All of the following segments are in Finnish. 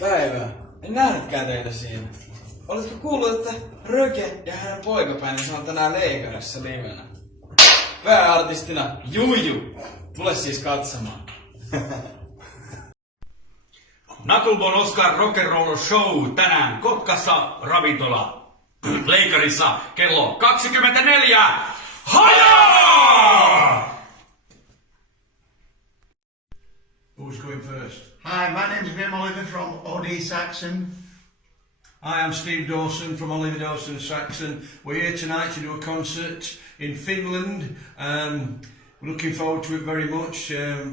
Päivää. En nähnytkään teitä siinä. Oletko kuullut, että Röke ja hänen poikapäivänsä on tänään Leikarissa livenä? Pääartistina Juju. Tule siis katsomaan. Knuckleball Oscar Rock'n'Roll Show tänään Kotkassa ravintola Leikarissa kello 24. Hajaa! Who's going first? Hi, my name's Graham Oliver from OD Saxon. I am Steve Dawson from Oliver Dawson Saxon. We're here tonight to do a concert in Finland. We're looking forward to it very much.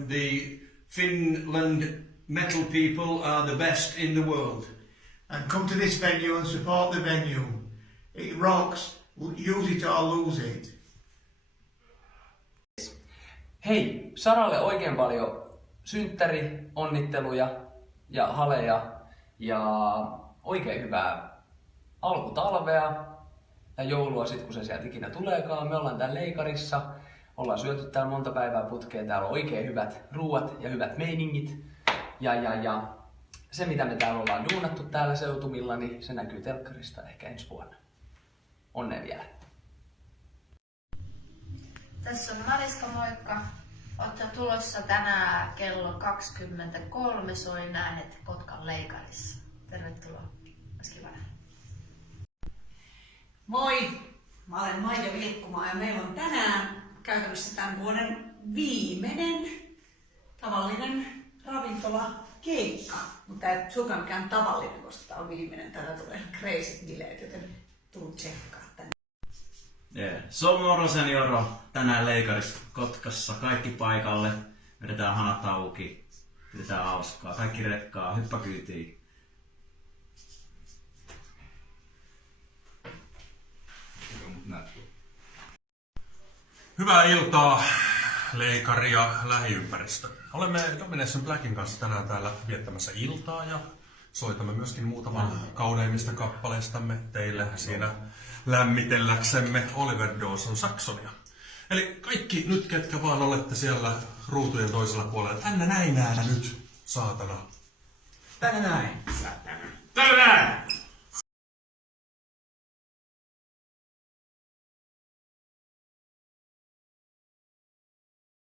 The Finland metal people are the best in the world. And come to this venue and support the venue. It rocks. Use it or lose it. Hei, Saralle oikein paljon synttäri-onnitteluja ja haleja ja oikein hyvää alkutalvea ja joulua sit kun se sieltä ikinä tuleekaan. Me ollaan täällä Leikarissa, ollaan syöty täällä monta päivää putkeen, täällä on oikein hyvät ruuat ja hyvät meiningit. Ja se mitä me täällä ollaan duunattu täällä seutumilla, niin se näkyy telkkarista ehkä ensi vuonna. Onnea vielä! Tässä on Mariska, moikka. Ootko tulossa tänään kello 23, soi Näet Kotkan Leikarissa. Tervetuloa. Olisi kiva nähdä. Moi! Mä olen Maija Vilkkumaa ja meillä on tänään käytännössä tämän vuoden viimeinen tavallinen ravintolakeikka. Mutta ei suinkaan mikään tavallinen, koska tämä on viimeinen. Täällä tulee crazy bileet, joten tuu tsekkaa tänne. Somoro Senioro tänään Leikarissa Kotkassa, kaikki paikalle, vedetään hanat auki, pidetään hauskaa, kaikki rekkaa, hyppäkyytiin. Hyvää iltaa, Leikari ja lähiympäristö. Olemme Domination Blackin kanssa tänään täällä viettämässä iltaa ja soitamme myöskin muutaman kauneimmista kappaleistamme teille siinä lämmitelläksemme Oliver Dawson Saxonia. Eli kaikki nyt, ketkä vaan olette siellä ruutujen toisella puolella, tänne näin ääna nyt, saatana. Tänne näin. Tänään!